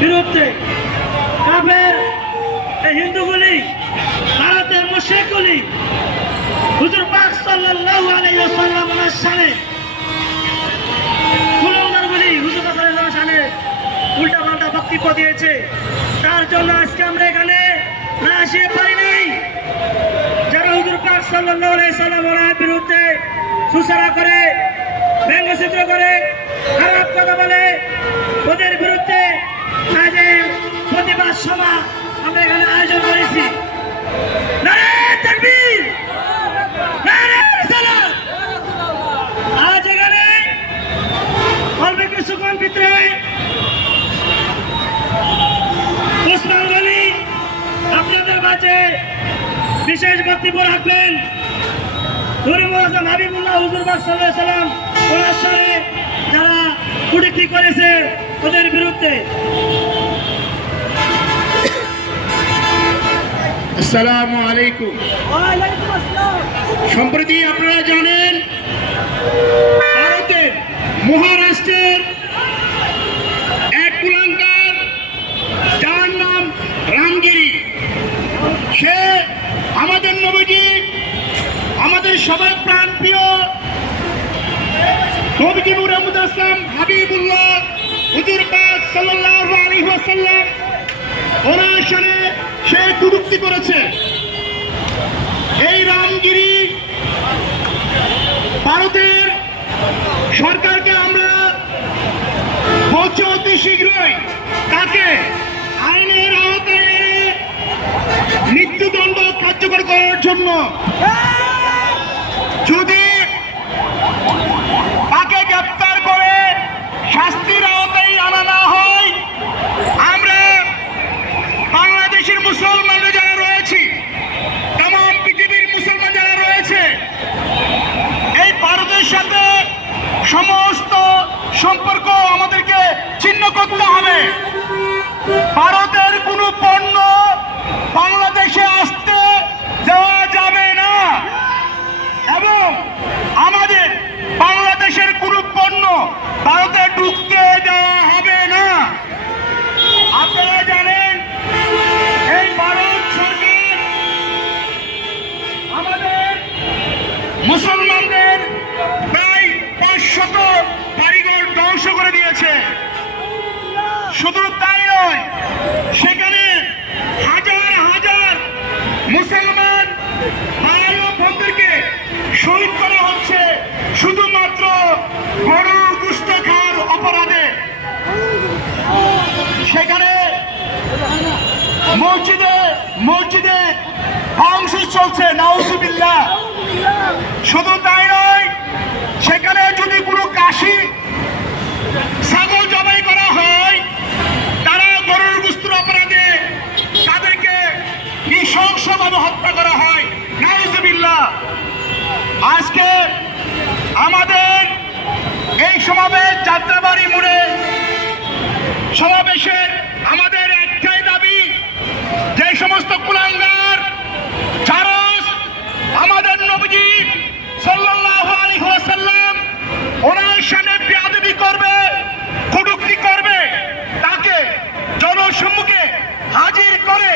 বিরুদ্ধে কাফের এই হিন্দুগুলি, ভারতের মুশরিকগুলি হুজুর পাক সাল্লাল্লাহু আলাইহি ওয়াসাল্লাম ওনার শানে কুলঙ্গারগুলি হুজুর পাক সাল্লাল্লাহু আলাইহি শানে উল্টাপাল্টা বক্তব্য দিয়েছে। তার জন্য আজকে আমরা এখানে না আসিয়ে পারি নাই। যারা হুজুর পাক সাল্লাল্লাহু আলাইহি ওয়াসাল্লাম ওনার বিরুদ্ধে সুসারা করে, ব্যঙ্গচিত্র করে, খারাপ কথা বলে, ওদের বিরুদ্ধে আজ প্রতিবাদ সভা আমরা এখানে আয়োজন করেছি। নারে তাকবীর, নারে রিসালাত। আজ এখানে অল্প কিছুক্ষণ ভিতরে ওসমান গনি আপনাদের মাঝে বিশেষ বক্তব্য রাখবেন। হাবিবুল্লাহ হুজুর পাক সাল্লাল্লাহু আলাইহি ওয়াসাল্লাম ওনার সাথে যারা কুটুক্তি করেছে ওদের বিরুদ্ধে। আসসালামু আলাইকুম। ওয়ালাইকুম আসসালাম। সম্প্রতি আপনারা জানেন ভারতের মহারাষ্ট্রের এক কুলাঙ্গার যার নাম রামগিরি, সে আমাদের নবীজি, আমাদের সবার প্রাণ প্রিয় নবীজি নূরে মুজাসসাম হাবিবুল্লাহ হুজুর পাক সাল্লাল্লাহু আলাইহি ওয়াসাল্লাম ওনার সাথে সে কুটুক্তি করেছে। এই রামগিরি ভারতের সরকারকে আমরা বলছি অতি শীঘ্রই তাকে আইনের আওতায় এনে মৃত্যুদণ্ড কার্যকর করার জন্য, যদি তাকে গ্রেপ্তার করে শাস্তির আওতায় আনা না হয়, আমরা বাংলাদেশের মুসলমানরা যারা রয়েছি, তাম পৃথিবীর মুসলমান যারা রয়েছে, এই ভারতের সাথে সমস্ত সম্পর্ক আমাদেরকে ছিন্ন করতে হবে। ভারতের কোনো পণ্য বাংলাদেশে আসতে দেওয়া যাবে না এবং আমাদের বাংলাদেশের কোনো পণ্য ভারতে ঢুকতে দেওয়া হবে না। আপনারা জানেন এই ভারত সরকার আমাদের মুসলমানদের প্রায় 500 বাড়িঘর ধ্বংস করে দিয়েছে। শুধু তাই নয়, সেখানে হাজার হাজার মুসলমান ভাই ও বোনদেরকে শহীদ করা হচ্ছে শুধুমাত্র গরুর গোশত খাওয়ার অপরাধে। সেখানে মসজিদে মসজিদে ধ্বংস চলছে, নাউজুবিল্লাহ। শুধু তাই নয়, সেখানে যদি কোনো কাশি ছাগল জবাই করা হয়, তারা গরুর গোশতের অপরাধে তাদেরকে নৃশংসভাবে হত্যা করা হয়, নাউজুবিল্লাহ। আজকে আমাদের এই সমাবেশ যাত্রাবাড়ি মোড়ে সমাবেশে আমাদের একটাই দাবি, যে সমস্ত কুলাঙ্গার যারা আমাদের নবীজি সাল্লাল্লাহু আলাইহি ওয়াসাল্লাম ওনার সামনে বেয়াদবি করবে, কটূক্তি করবে, তাকে জনসম্মুখে হাজির করে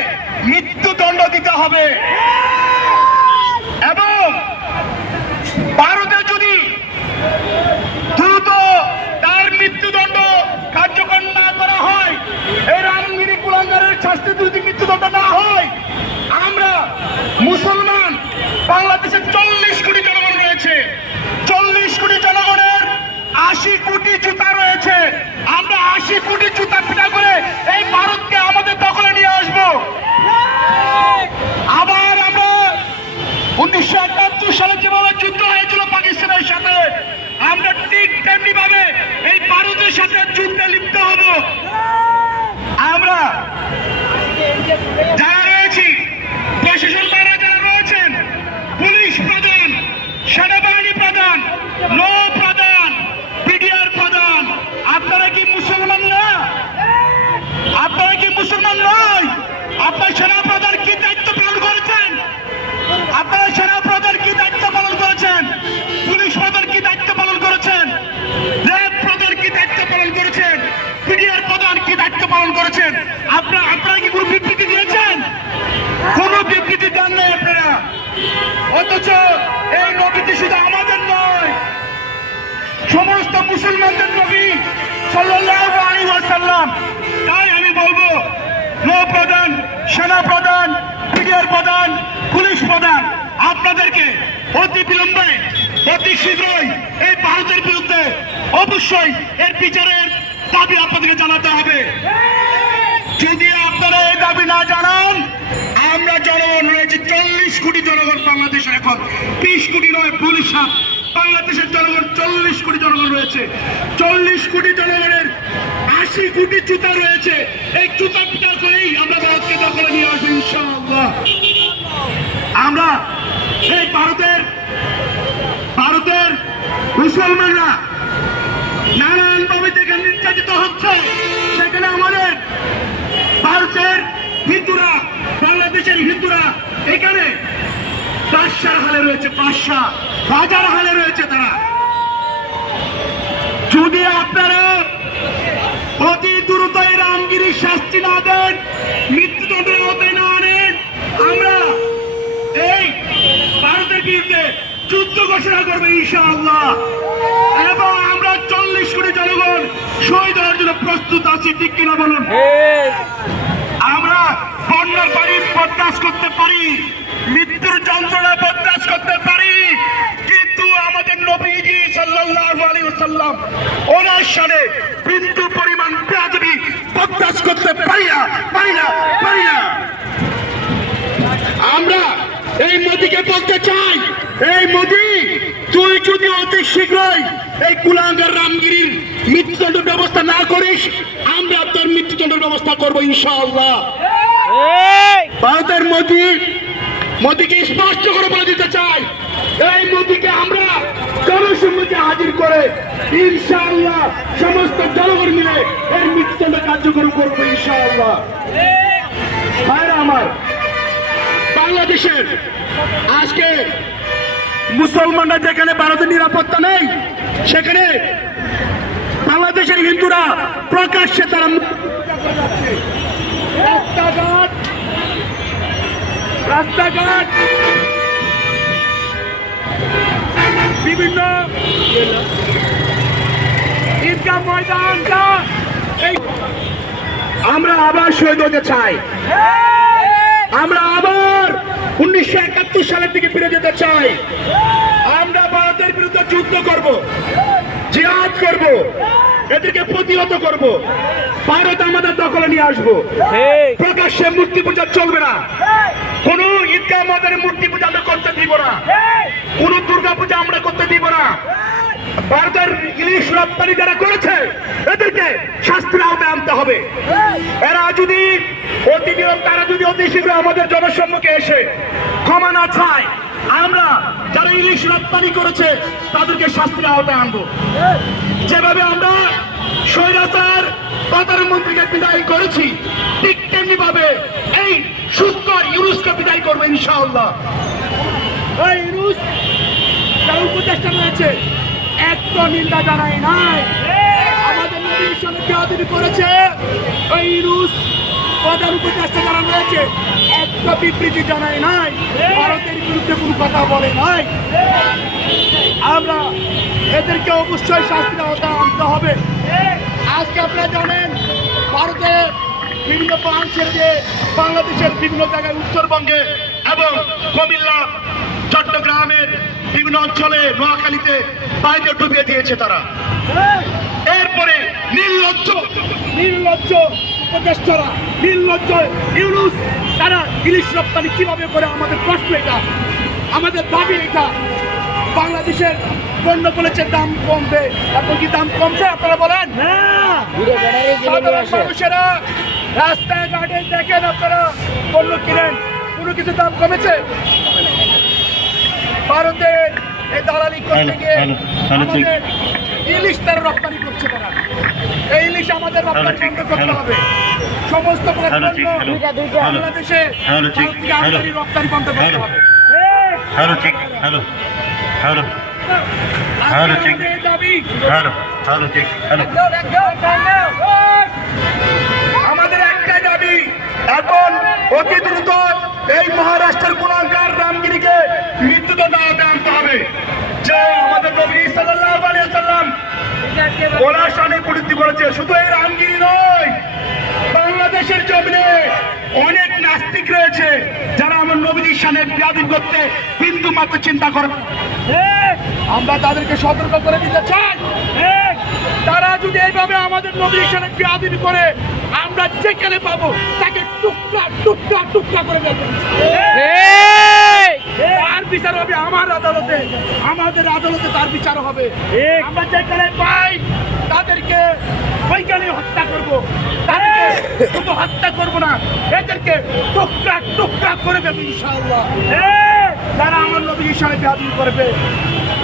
মৃত্যুদণ্ড দিতে হবে। এবং ভারতে যদি দ্রুত তার মৃত্যুদণ্ড কার্যকর না করা হয়, এই রামগিরি কুলাঙ্গারের শাস্তি যদি মৃত্যুদণ্ড না হয়, আমরা মুসলমান বাংলাদেশের 40 কোটি জনগণ রয়েছে, 40 কোটি জনগণের 80 কোটি জুতা রয়েছে, আমরা 80 কোটি জুতা পিটা করে এই ভারতকে আমাদের দখলে নিয়ে আসবো। আবার আমরা 1971 সালে যেভাবে যুদ্ধ হয়েছিল পাকিস্তানের সাথে, আমরা ঠিক তেমনি ভাবে এই ভারতের সাথে যুদ্ধে লিপ্ত হব। আমরা যারা রয়েছি, প্রশাসন দ্বারা যারা রয়েছেন, পুলিশ প্রধান, সেনাবাহিনী প্রধান, নৌ প্রধান, পিডিআর প্রধান, আপনারা কি মুসলমান না? আপনারা কি মুসলমান নয়? আপনার সেনা প্রধান কি দায়িত্ব পালন করেছেন? আপনারা সেনা প্রধান কি দায়িত্ব পালন করেছেন? পুলিশ প্রধান কি দায়িত্ব পালন করেছেন? র্যাব প্রধান কি দায়িত্ব পালন করেছেন? পিডিআর কি দায়িত্ব পালন করেছেন? আপনারা কি কোনো বিবৃতি দিয়েছেন? কোনো বিবৃতি দেন নাই আপনারা। অথচ এই নবীটি শুধু আমাদের নয়, সমস্ত মুসলমানদের নবী সাল্লাল্লাহু আলাইহি ওয়াসাল্লাম। তাই আমি বলবো, নৌপ্রধান, সেনা প্রধান, ব্রিগেড প্রধান, পুলিশ প্রধান, আপনাদেরকে অতি বিলম্বে, অতি শীঘ্রই এই ভারতের বিরুদ্ধে অবশ্যই এর বিচারের দাবি আপনাদেরকে জানাতে হবে। যদি আপনারা এই দাবি না জানান, আমরা জনগণ রয়েছে 40 কোটি জনগণ বাংলাদেশের, এখন 20 কোটি নয়, পুলিশ বাংলাদেশের জনগণ 40 কোটি জনগণ রয়েছে। 40 কোটি জনগণের 80 কোটি জুতা রয়েছে। এই জুতা পিটা করেই আমরা ভারতকে দখলে নিয়ে আসবো ইনশাআল্লাহ। আমরা এই ভারতের মুসলমানরা নানানভাবে যেখানে নির্যাতিত হচ্ছে, সেখানে আমাদের ভারতের হিন্দুরা, বাংলাদেশের হিন্দুরা এখানে বাদশার হালে রয়েছে, বাদশা রাজার হালে রয়েছে তারা। যদি আপনারা অতি দ্রুত এই রামগিরির শাস্তি না দেন, মৃত্যুদণ্ডের আওতায় না আনেন, আমরা এই ভারতের বিরুদ্ধে যুদ্ধ ঘোষণা করবো ইনশাআল্লাহ। এবং আমরা 40 কোটি জনগণ শহীদ হওয়ার জন্য প্রস্তুত আছি, ঠিক কিনা বলুন? আমরা বন্যার পানি বরদাস্ত করতে পারি, মৃত্যুর যন্ত্রণা বরদাস্ত করতে পারি, কিন্তু আমাদের নবীজি সাল্লাল্লাহু আলাইহি ওয়াসাল্লাম ওনার সাথে বিন্দু পরিমাণ বেয়াদবি বরদাস্ত করতে পারি না। আমরা এই মোদিকে বলতে চাই, এই মোদি, তুই যদি অতি শীঘ্রই এই কুলাঙ্গার রামগিরির মৃত্যুদণ্ডের ব্যবস্থা না করিস, আমরা তোর মৃত্যুদণ্ডের ব্যবস্থা করবো ইনশাআল্লাহ। ভারতের মোদিকে স্পষ্ট করে বলে দিতে চাই, এই মোদিকে আমরা জনসম্মুখে হাজির করে ইনশাআল্লাহ সমস্ত জনগণ মিলে এর মৃত্যুদণ্ড কার্যকর করবো ইনশাআল্লাহ। ভাইরা আমার, বাংলাদেশের আজকে মুসলমানরা যেখানে ভারতের নিরাপত্তা নেই, সেখানে বাংলাদেশের হিন্দুরা প্রকাশ্যে তারা রাস্তাঘাট বিভিন্ন ঈদগাহ ময়দানটা আমরা আবার শহীদ হতে চাই। আমরা আবার 1971 সালের দিকে ফিরে যেতে চাই। আমরা ভারতের বিরুদ্ধে যুদ্ধ করব, জিহাদ করব, এদেরকে প্রতিহত করব, ভারত আমাদের দখলে নিয়ে আসবো। প্রকাশ্যে মূর্তি পূজা চলবে না, কোন ঈদগাহ ময়দানে মূর্তি পূজা আমরা করতে দিব না, কোন দুর্গা পূজা আমরা করতে দিব না। ভারতের ইলিশ রপ্তানি যারা করেছে, এদেরকে শাস্তির আওতায় আনতে হবে। তারা যদি অতি শীঘ্র আমাদের জনসম্মুখে এসে ক্ষমা না চায়, আমরা যারা ইলিশ রপ্তানি করেছে তাদেরকে শাস্তির আওতায় আনবো। যেভাবে আমরা স্বৈরাচার প্রধানমন্ত্রীকে বিদায় করেছি, ঠিক তেমনি ভাবে এই সুস্থ ইউনুসকে বিদায় করবো ইনশাআল্লাহ। এই ইউনুস যারা উপদেষ্টা রয়েছে, একটা নিন্দা জানাই নাই, আমাদের নবীর সঙ্গে বেয়াদবি করেছে। এই ইউনুস প্রধান উপদেষ্টা যারা রয়েছে, একটা বিবৃতি জানাই নাই, ভারতের বিরুদ্ধে কোনো কথা বলে নাই। আমরা এদেরকে অবশ্যই শাস্তির আওতায় আনতে হবে। আজকে আপনারা জানেন, ভারতে বিভিন্ন প্রাণ ছেড়ে দিয়ে বাংলাদেশের বিভিন্ন জায়গায়, উত্তরবঙ্গে এবং কুমিল্লা, চট্টগ্রামের বিভিন্ন অঞ্চলে, নোয়াখালীতে বাইরে ডুবিয়ে দিয়েছে তারা। এরপরে নির্লজ্জ উপদেষ্টারা, নির্লজ্জ ইউনুস, তারা ইলিশ রপ্তানি কিভাবে করে, আমাদের প্রশ্ন এটা, আমাদের দাবি এটা। বাংলাদেশের পণ্য বলেছে দাম কমবে, এখন কি দাম কমছে আপনারা বলেন? সাধারণ মানুষেরা রাস্তায় ঘাটে দেখেন, আপনারা পণ্য কিনেন, কোনো কিছু দাম কমেছে? ভারতের এই দালালি করতে গিয়ে আমাদের ইলিশ তারা রপ্তানি করছে। তারা এই ইলিশ আমাদের রপ্তানি বন্ধ করতে হবে। সমস্ত বাংলাদেশে রপ্তানি বন্ধ করতে হবে। দাবি অতি দ্রুত এই মহারাষ্ট্রের কুলাঙ্গার রামগিরিকে মৃত্যুদণ্ড আনতে হবে। যে আমাদের নবী সাল্লাল্লাহু আলাইহি ওয়াসাল্লাম ওনার শানে কটূক্তি করেছে। শুধু এই রামগিরি নয়, বাংলাদেশের জমিনে অনেক নাস্তিক রয়েছে যারা আমার নবীর শানে বেয়াদবি করতে বিন্দু মাত্র চিন্তা করে না। আমরা তাদেরকে সতর্ক করে দিতে চাই, তারা যদি এইভাবে আমাদের নবীর সাথে বেয়াদবি করে আমরা যেখানে পাবো তাকে টুকরা টুকরা টুকরা করে দেবো। তার বিচার হবে আমার আদালতে, আমাদের আদালতে তার বিচার হবে। আমরা যেখানে পাই তাদেরকে ওইখানে হত্যা করবো। তাদেরকে শুধু হত্যা করবো না, এদেরকে টুকরা টুকরা করে দেবো ইনশাআল্লাহ। যারা আমার নবীর সাথে বেয়াদবি করবে,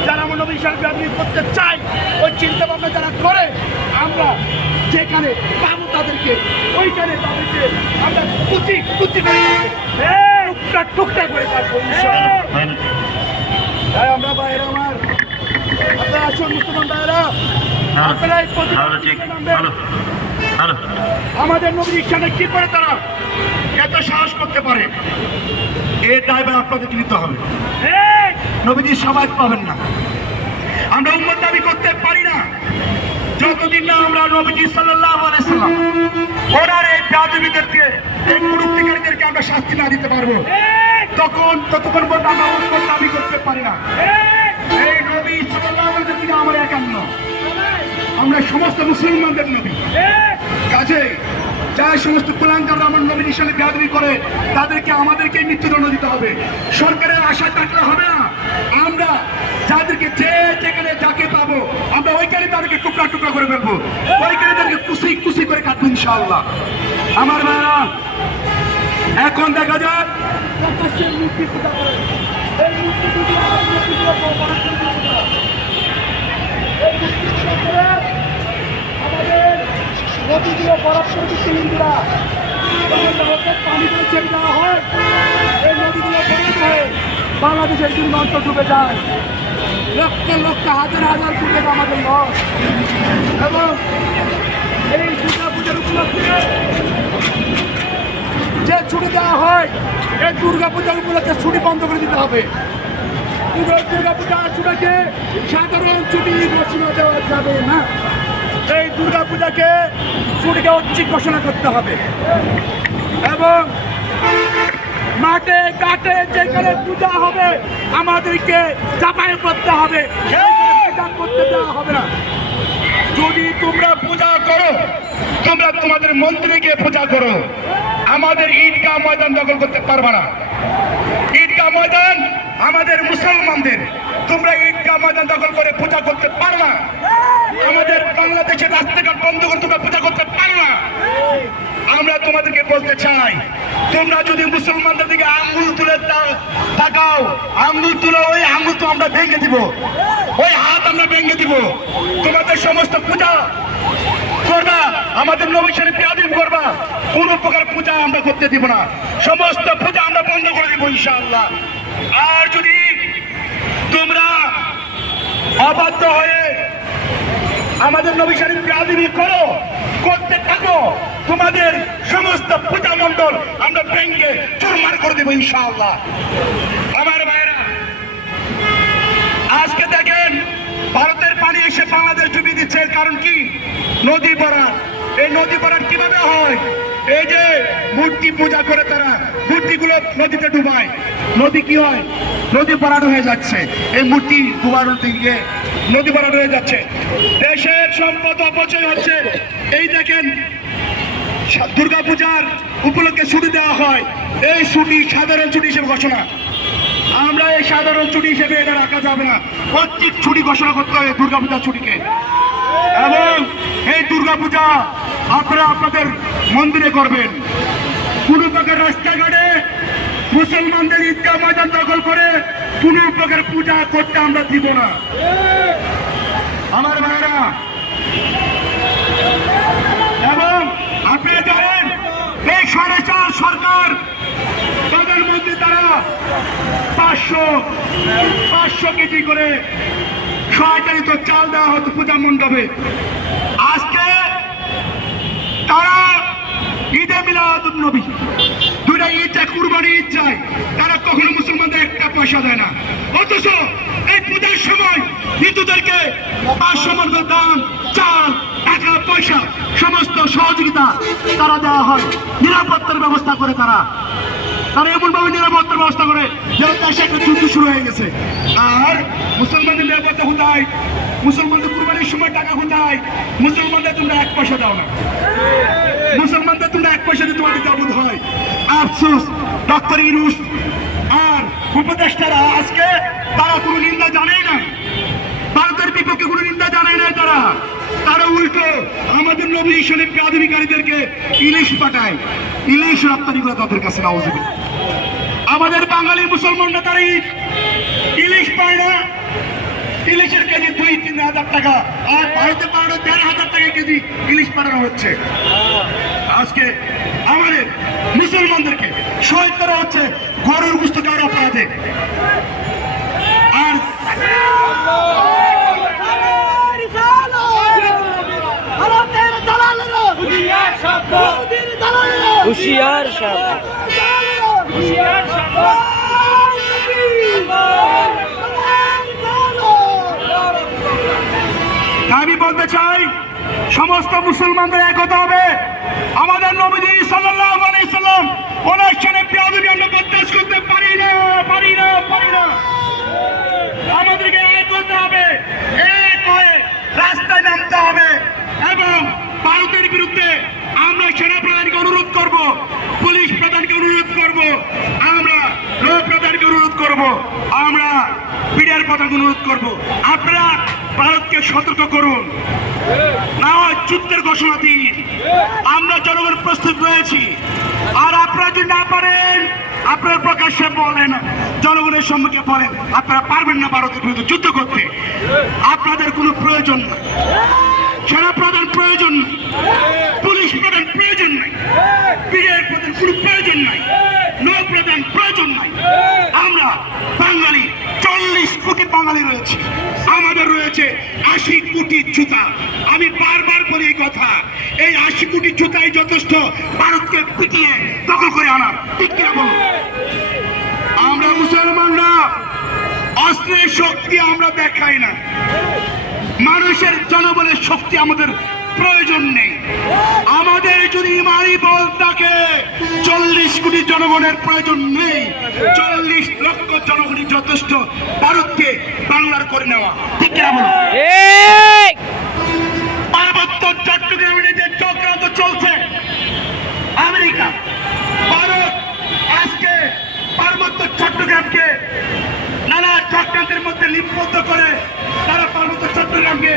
যারা আমার নবীর সাথে বেয়াদবি করতে চায়, ওই চিন্তা ভাবনা যারা করে, আমরা যেখানে পাবো তাদেরকে ওইখানে তাদেরকে আমরা কুচি কুচি করে টুকরা টুকরা করে কাটবো ইনশাআল্লাহ। তাই আমরা বাইরে আমার আপনারা আসুন মুসলমান ভাইয়েরা, আপনারা এই প্রতিবাদে নামবেন। আমাদের নবীর সাথে কি করে তারা এত সাহস করতে পারে, এর দায়ভার আপনাদেরকে নিতে হবে। নবীজি সবাই পাবেন না, আমরা উম্মত দাবি করতে পারি না যতদিন না আমরা নবীজি সাল্লাল্লাহু আলাইহি ওয়াসাল্লাম ওনার এই বেয়াদবিদেরকে, এই কুরুক্তিকারীদেরকে আমরা শাস্তি না দিতে পারবো, ততক্ষণ পর্যন্ত আমরা উম্মত দাবি করতে পারি না। এই নবী সাল্লাল্লাহু আলাইহি ওয়াসাল্লাম আমার একান্ন, আমরা সমস্ত মুসলমানদের নবী। কাজে যা সমস্ত কুলাঙ্গাররা আমার নবীর সাথে বেয়াদবি করে তাদেরকে আমাদেরকে মৃত্যুদণ্ড দিতে হবে। সরকারের আশা থাকলে হবে না, আমরা যাদেরকে যেখানে যাকে পাবো আমরা ওইখানে তাদেরকে টুকরা টুকরা করে ফেলবো, ওইখানে তাদেরকে কুচি কুচি করে কাটবো ইনশাআল্লাহ। আমার ভাইরা, এখন দেখা যাক প্রকাশ্যে মূর্তি পূজা করে। এই মূর্তি পূজা আমাদের নদীগুলো বরফ করে দিচ্ছে হিন্দুরা, পানিগুলো ছেড়ে দেওয়া হয়, এই নদীগুলো বরফ হয়ে বাংলাদেশের দুই অঞ্চল ডুবে যায়। লক্ষ লক্ষ হাজার হাজার ফুটে আমাদের লস। এবং এই দুর্গা পূজার উপলক্ষে যে ছুটি দেওয়া হয়, এই দুর্গা পূজার উপলক্ষে ছুটি বন্ধ করে দিতে হবে। দুর্গা পূজার ছুটিকে সাধারণ ছুটি ঘোষণা দেওয়া যাবে না। এই দুর্গা পূজাকে ছুটিকে ঐচ্ছিক ঘোষণা করতে হবে এবং মাঠে ঘাটে যেখানে পূজা হবে আমাদেরকে চাপাই করতে হবে, পূজা করতে দেওয়া হবে না। যদি তোমরা পূজা করো, তোমরা তোমাদের মন্দিরে পূজা করো, আমাদের ঈদগাহ ময়দান দখল করতে পারবে না। ঈদগাহ ময়দান আমাদের মুসলমানদের, তোমরা ঈদগাহ ময়দান দখল করে পূজা করতে পারো না। আমাদের বাংলাদেশের রাস্তাঘাট বন্ধ করে তোমরা পূজা করতে পারো না। আমরা তোমাদেরকে বলতে চাই, তোমরা যদি মুসলমানদের দিকে আঙ্গুল তুলে তাকাও, আঙ্গুল তুলে ওই আঙ্গুল তো আমরা ভেঙে দিব, ওই হাত আমরা ভেঙে দিব। তোমাদের সমস্ত পূজা করবা, আমাদের নবীর সাথে বেয়াদবি করবা, কোন প্রকার পূজা আমরা করতে দিব না। সমস্ত পূজা আমরা বন্ধ করে দিব ইনশাআল্লাহ। আর যদি তোমরা অবাধ্য হয়ে আমাদের নবীর সাথে বেয়াদবি করতে থাকো, তোমাদের সমস্ত পূজা মণ্ডল আমরা ভেঙে চুরমার করে দেবো ইনশাআল্লাহ। আমার ভাইরা, আজকে দেখেন ভারতের পানি এসে বাংলাদেশ ডুবিয়ে দিচ্ছে। এর কারণ কি? নদী ভরাট। এই নদী ভরাট কিভাবে হয়? এই যে মূর্তি পূজা করে তারা মূর্তিগুলো নদীতে ডুবায়, নদী কি হয়? নদী ভরাট হয়ে যাচ্ছে। এই মূর্তি ডুবানোর দিকে নদী ভরাট হয়ে যাচ্ছে, দেশের সম্পদ অপচয় হচ্ছে। এই দেখেন দুর্গাপূজার উপলক্ষে ছুটি দেওয়া হয়, এই ছুটি সাধারণ ছুটি হিসেবে ঘোষণা। আমরা এই সাধারণ ছুটি হিসেবে এটা রাখা যাবে না, প্রত্যেক ছুটি ঘোষণা করতে হবে দুর্গাপূজার ছুটিকে। এবং এই দুর্গাপূজা আপনারা আপনাদের মন্দিরে করবেন, কোন প্রকার রাস্তাঘাটে মুসলমানদের ঈদগাহ ময়দান দখল করে কোন প্রকার পূজা করতে আমরা দিব না। আমার ভাইরা, এবং আপনারা জানেন এই স্বৈরাচার সরকার, তাদের মধ্যে তারা 500 কেজি করে সহায়তারিত চাল দেওয়া হতো পূজা মণ্ডপে। আজকে তারা ঈদে মিলাদুন নবী, দুইটা ঈদটা কুরবানি ঈদ চায়, তারা কখনো মুসলমানদের একটা পয়সা দেয় না। অথচ এই পূজার সময় হিন্দুদেরকে 500 মণ দান, চাল, টাকা পয়সা সমস্ত সহযোগিতা তারা দেওয়া হয়, নিরাপত্তার ব্যবস্থা করে তারা এমন ভাবে নিরাপত্তার ব্যবস্থা করে যেন দেশে একটা যুদ্ধ শুরু হয়ে গেছে। আর মুসলমানদের নিরাপত্তা কোথায়? মুসলমানদের কুরবানির সময় টাকা কোথায়? মুসলমানদের তোমরা 1 পয়সা দাও না, মুসলমানদের তোমরা 1 পয়সা দিয়ে তোমাদের দাবুদ হয়। আফসোস ডক্টর ইউনূস আর উপদেষ্টারা আজকে তারা কোনো নিন্দা জানেই না, ভারতের বিপক্ষে কোনো নিন্দা জানায় না। তারা উল্টো আমাদের নবী শরীফ আধিকারিকদেরকে ইলিশ পাঠায়, ইলিশ রপ্তানি করে তাদের কাছে। নাউজুবিল্লাহ। আমাদের বাঙালি মুসলমানরা তারা ইলিশ পায় না, ইলিশের কেজি 2-3 হাজার টাকা, আর ভারতে পাঠানো 1,500 টাকা কেজি ইলিশ পাঠানো হচ্ছে। আজকে আমাদের মুসলমানদেরকে শহীদ করা হচ্ছে গরুর গোশত খাওয়ার অপরাধে। আর হুশিয়ার সাহেব, আমি বলতে চাই সমস্ত মুসলমানদের একতা হবে। আমাদের নবীজি সাল্লাল্লাহু আলাইহি সাল্লাম ওনার সাথে বেয়াদবি আমরা বরদাস্ত করতে পারি না। আমাদেরকে এক হতে হবে, এক হয়ে রাস্তায় নামতে হবে এবং ভারতের বিরুদ্ধে আমরা সেনা প্রধানকে অনুরোধ করব, পুলিশ প্রধানকে অনুরোধ করব, আমরা নৌ প্রধানকে অনুরোধ করব, আমরা বিডিআর প্রধানকে অনুরোধ করব, আপনারা ভারতকে সতর্ক করুন, না হয় যুদ্ধের ঘোষণা দিন। আমরা জনগণ প্রস্তুত রয়েছি। আর আপনারা যদি না পারেন, আপনারা প্রকাশ্যে বলেন, জনগণের সম্মুখে বলেন আপনারা পারবেন না ভারতের বিরুদ্ধে যুদ্ধ করতে। আপনাদের কোনো প্রয়োজন নাই, সেনা প্রধান প্রয়োজন নাই, পুলিশ প্রধান প্রয়োজন নাই, বিডিআর প্রধান কোনো প্রয়োজন নাই, নৌ প্রধান প্রয়োজন নাই। আমরা বাঙালি 40 কোটি বাঙালি রয়েছে, আমাদের রয়েছে 80 কোটি জুতা। আমি বারবার বলি এই কথা, এই 80 কোটি জুতাই যথেষ্ট ভারতকে পিটিয়ে দখল করে আনার। ঠিক কিনা বলুন? আমরা মুসলমানরা অস্ত্রের শক্তি আমরা দেখাই না, মানুষের জনবলের শক্তি আমাদের প্রয়োজন নেই। আমাদের যদি ইমানি বল থাকে 40 কোটি জনগণের প্রয়োজন নেই, 40 লক্ষ জনগণই যথেষ্ট ভারতকে বাংলার করে নেওয়া। ঠিক কিনা বলুন? পার্বত্য চট্টগ্রামে যে চক্রান্ত চলছে, আমেরিকা ভারত আজকে পার্বত্য চট্টগ্রামকে নানা চক্রান্তের মধ্যে লিপ্ত করে তারা পার্বত্য চট্টগ্রামকে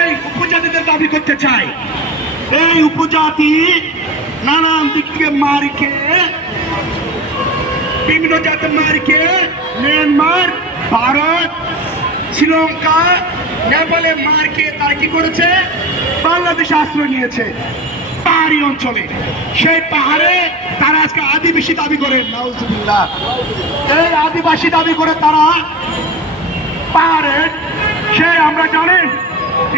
এই উপজাতিদের দাবি করতে চায়। এই উপজাতি নানান দিক থেকে মার খেয়ে, বিভিন্ন জাতের মার খেয়ে মিয়ানমার, ভারত, শ্রীলঙ্কা, নেপালে মার খেয়ে তারা কি করেছে? বাংলাদেশে আশ্রয় নিয়েছে পাহাড়ি অঞ্চলে। সেই পাহাড়ে তারা আজকে আদিবাসী দাবি করে। নাউজুবিল্লাহ। এই আদিবাসী দাবি করে তারা পাহাড়ে, সে আমরা জানেন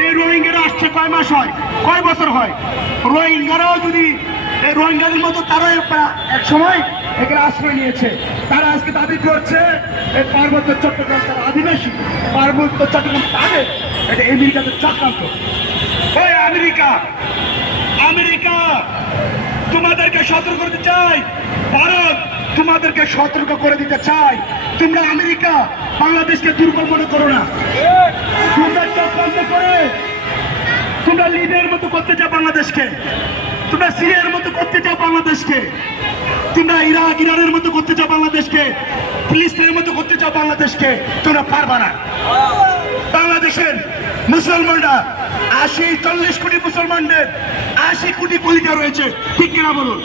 এই রোহিঙ্গারা আসছে কয় মাস হয়, কয় বছর হয়। রোহিঙ্গারাও যদি এই রোহিঙ্গাদের মতো তারাও এক সময় এখানে আশ্রয় নিয়েছে। তারা আজকে দাবি করছে এই পার্বত্য চট্টগ্রাম তারা আদিবাসী, পার্বত্য চট্টগ্রাম তাদের, এটা আমেরিকাদের চক্রান্ত। ওই আমেরিকা তোমাদেরকে সতর্ক করতে চাই, ভারত তোমাদেরকে সতর্ক করে দিতে চাই। তোমরা আমেরিকা বাংলাদেশকে দুর্বল মনে করো না। তোমরা চক্রান্ত করে তোমরা লিবিয়ার মতো করতে চাও বাংলাদেশকে, তোমরা সিরিয়ার মতো করতে চাও বাংলাদেশকে, তোমরা ইরানের মতো করতে চাও বাংলাদেশকে, ফিলিস্তিনের মতো করতে চাও বাংলাদেশকে। তোমরা পারবা না। বাংলাদেশের মুসলমানরা 40 কোটি মুসলমানদের 80 কোটি কলিজা রয়েছে। ঠিক কিনা বলুন?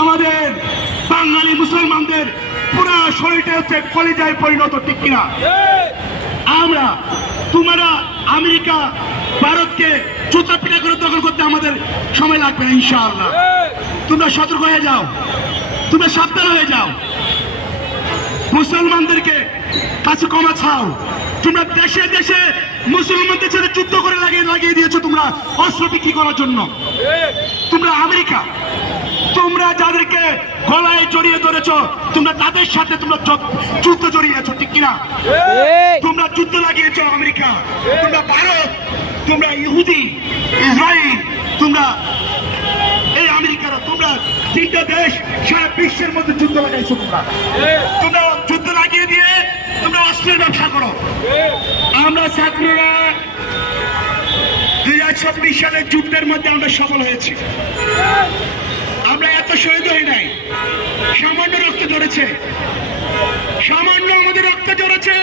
আমাদের বাঙালি মুসলমানদের পুরো শরীরটা হচ্ছে কলিজায় পরিণত। ঠিক কিনা? তোমরা আমেরিকা ভারতকে জুতা পিটা করে দখল করতে আমাদের সময় লাগবে না ইনশাআল্লাহ। তোমরা সতর্ক হয়ে যাও, তোমরা সাবধান হয়ে যাও, মুসলমানদেরকে কাছে ক্ষমা চাও। তোমরা দেশে দেশে মুসলমানদের সাথে যুদ্ধ করে লাগিয়ে দিয়েছো তোমরা অস্ত্র বিক্রি করার জন্য। তোমরা আমেরিকা, তোমরা যাদেরকে গলায় জড়িয়ে ধরেছো, তোমরা তাদের সাথে তোমরা যুদ্ধ জড়িয়েছো, ঠিক কিনা? তোমরা যুদ্ধ লাগিয়েছো আমেরিকা, তোমরা ভারত, তোমরা ইহুদি, ইসরায়েল, তোমরা এই আমেরিকারা, তোমরা তিনটা দেশ সারা বিশ্বের মধ্যে যুদ্ধ লাগাইছো। তোমরা যুদ্ধ লাগিয়ে দিয়ে তোমরা অস্ত্রের ব্যবসা করো। আমরা ছাত্ররা 2026 সালের যুদ্ধের মধ্যে আমরা সফল হয়েছি। আমরা এত শহীদ হই নাই, সামান্য রক্ত ঝরেছে, সামান্য আমাদের রক্ত ঝরেছে,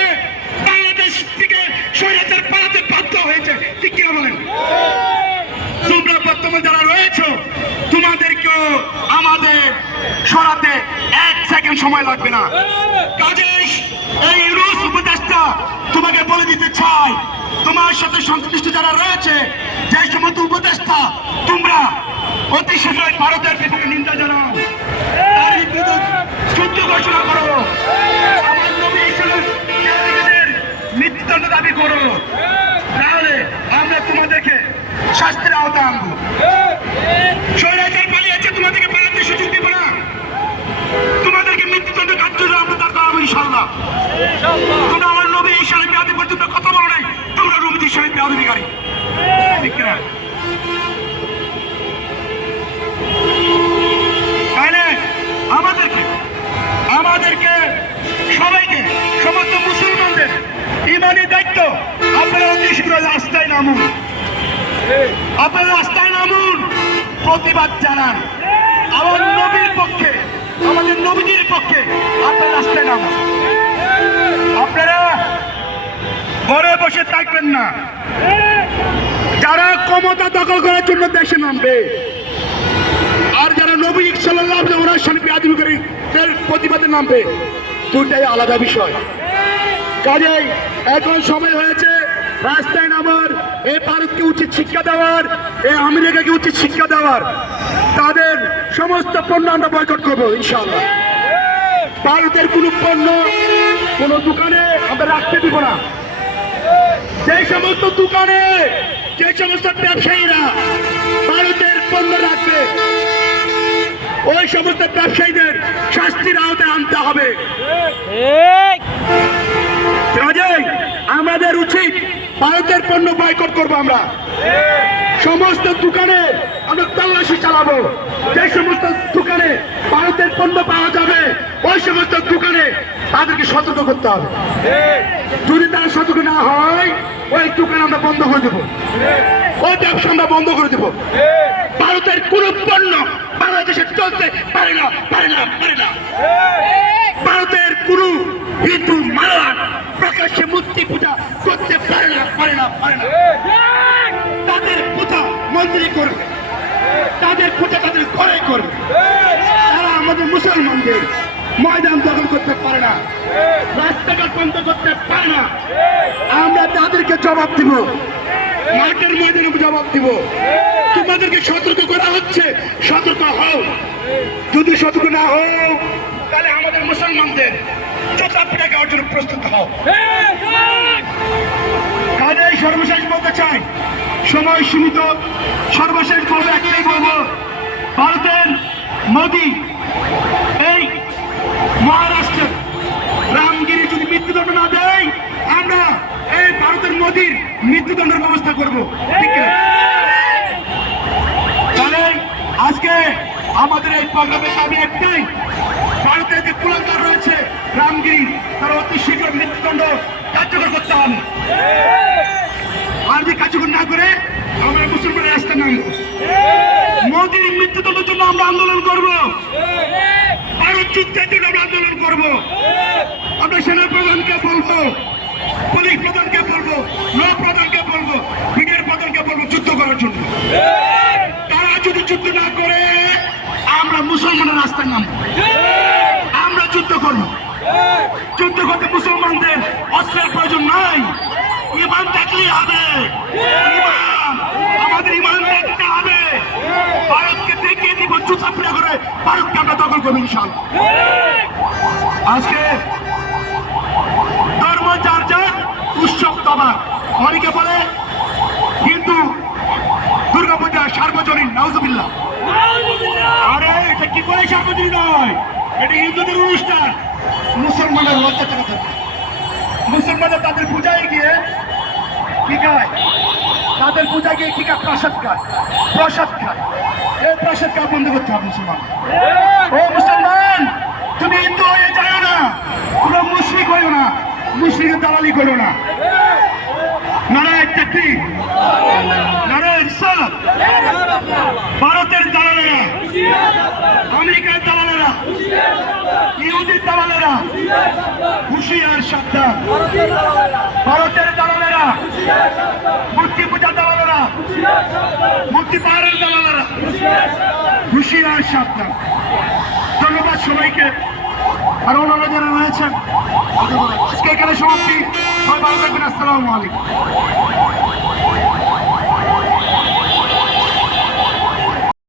বাংলাদেশ থেকে স্বৈরাচার পালাতে বাধ্য হয়েছে, ঠিক কিনা বলেন? তোমরা বর্তমানে যারা রয়েছো, তোমাদেরকেও আমাদের সরাতে 1 সেকেন্ড সময় লাগবে না। কাজেই এই রুশ উপদেষ্টা তোমাকে বলে দিতে চাই, তোমার সাথে সংশ্লিষ্ট যারা রয়েছে, যে সমস্ত উপদেষ্টা, তোমরা অতি শীঘ্রই ভারতের বিপক্ষে নিন্দা জানাও, তার বিরুদ্ধে যুদ্ধ ঘোষণা করো, আমার নবী ইসলামের মৃত্যুদণ্ড দাবি করো, তাহলে আমরা তোমাদেরকে শাস্তির আওতায় আনবো। স্বৈরাচার পালিয়েছে, তোমাদেরকে পালাতে সুযোগ দিব না, তোমাদেরকে মৃত্যুদণ্ড কার্যকর আমরা তার করাবো ইনশাআল্লাহ। তোমরা আমার নবী ইসলামের বেয়াদবি পর্যন্ত কথা বলো নাই, তোমরা নবী ইসলামের বেয়াদবিকারী, ঠিক কিনা? তাহলে আমাদেরকে সবাইকে, সমস্ত মুসলমানদের ইমানি দায়িত্ব, আপনারা অতি শীঘ্র রাস্তায় নামুন, আপনারা রাস্তায় নামুন, প্রতিবাদ জানান আমার নবীর পক্ষে, আমাদের নবীজির পক্ষে, আপনারা রাস্তায় নামুন। আপনারা ঘরে বসে থাকবেন না, যারা ক্ষমতা দখল করার জন্য দেশে নামবে, আর যারা নবী সাল্লাল্লাহু আলাইহি ওয়াসাল্লামের বেয়াদবি করে প্রতিবাদে নামবে, দুটাই আলাদা বিষয়। কাজেই এখন সময় হয়েছে রাস্তায় নামার, এই ভারতকে উচিত শিক্ষা দেওয়ার, এই আমেরিকাকে উচিত শিক্ষা দেওয়ার। তাদের সমস্ত পণ্য আমরা বয়কট করবো ইনশাআল্লাহ। ভারতের কোনো পণ্য কোনো দোকানে আমরা রাখতে দিব না। যে সমস্ত দোকানে, যে সমস্ত ব্যবসায়ীরা ভারতের পণ্য রাখবে, ওই সমস্ত ব্যবসায়ীদের শাস্তির আওতায় আনতে হবে। কাজেই আমাদের উচিত ভারতের পণ্য বয়কট করবো আমরা। সমস্ত দোকানে আমরা তল্লাশি চালাবো, যে সমস্ত দোকানে ভারতের পণ্য পাওয়া যাবে, ওই সমস্ত দোকানে তাদেরকে সতর্ক করতে হবে। যদি তারা সতর্ক না হয়, ওই দোকান আমরা বন্ধ করে দেবো, ওই ব্যবসা আমরা বন্ধ করে দেবো। ভারতের কোন পণ্য বাংলাদেশে চলতে পারে না, পারে না, পারে না। ভারতের কোন হিন্দু মালান প্রকাশ্যে মূর্তি পূজা করতে পারে না, পারে না, পারে না। তাদের পূজা মন্দিরে করবে, তাদের পূজা তাদের ঘরে করবে। তারা আমাদের মুসলমানদের ময়দান দখল করতে পারে না, রাস্তাঘাট বন্ধ করতে পারে না। আমরা তাদেরকে জবাব দিব, মাঠের ময়দানে জবাব দিব। তোমাদেরকে সতর্ক করা হচ্ছে, সতর্ক হও। যদি সতর্ক না হও, তাহলে আমাদের মুসলমানদের চোখা খাওয়ার জন্য প্রস্তুত হও। কাজেই সর্বশেষ বলতে চাই, সময় সীমিত, সর্বশেষ বলবো, একটাই বলবো, ভারতের মোদী এই মহারাষ্ট্রের রামগিরি যদি মৃত্যুদণ্ড না দেয়, আমরা এই ভারতের মোদীর মৃত্যুদণ্ডের ব্যবস্থা করবো, ঠিক আছে? তাহলে আজকে আমাদের এই প্রোগ্রামের দাবি একটাই, ভারতের যে কুলাঙ্গার রয়েছে রামগিরি, তারা অতি শীঘ্র মৃত্যুদণ্ড কার্যকর করতে হবে। আর যদি কার্যকর না করে আমরা মুসলমানের রাস্তা নামবো, মোদীর মৃত্যুদণ্ডের জন্য আমরা আন্দোলন করবো, ভারত যুদ্ধের জন্য আমরা আন্দোলন করবো। আমরা সেনা প্রধানকে বলবো, পুলিশ প্রধানকে বলবো, নৌ প্রধানকে বলবো, ব্রিগেড প্রধানকে বলবো যুদ্ধ করার জন্য। তারা যদি যুদ্ধ না করে, আমরা মুসলমানের রাস্তায় নামবো, আমরা যুদ্ধ করবো। যুদ্ধ করতে মুসলমানদের অস্ত্রের প্রয়োজন নাই, ইমান থাকলেই হবে। ইমান, আমাদের ইমান থাকতে হবে। ভারতকে দেখিয়ে দিব, জুতা পিটা করে ভারতকে আমরা দখল করবো ইনশাআল্লাহ। আজকে ধর্ম যার যার, উৎসব তোমার। অনেকে বলে কিন্তু দুর্গাপূজা সার্বজনীন, নাউজুবিল্লাহ। আরে এটা কি করে সার্বজনীন নয়, এটা হিন্দুদের অনুষ্ঠান। মুসলমানের লজ্জা থাকা দরকার। মুসলমানরা তাদের পূজায় গিয়ে কি খায়? তাদের পূজায় গিয়ে কি খায়? প্রসাদ খায়, প্রসাদ খায়। এই প্রসাদ খাওয়া বন্ধ করতে হবে মুসলমান। ও মুসলমান, তুমি হিন্দু হয়ে যাও না, পুরো মুশরিক হইও না, মুশরিকের দালালি করো না। নারায় তাকবীর, নারায় রিসালাত। ভারতের দালালেরা, আমেরিকার দালালেরা, ইহুদির দালালেরা, হুঁশিয়ার সাবধান। ভারতের দালালেরা, মূর্তি পূজার দালালেরা, মূর্তি পাহাড়ের দালালেরা, হুঁশিয়ার সাবধান। ধন্যবাদ সবাইকে। আর ওনারা যারা রয়েছেন আজকে এখানে সমাপ্তি। সবাই ভালো থাকবেন। আসসালামু আলাইকুম।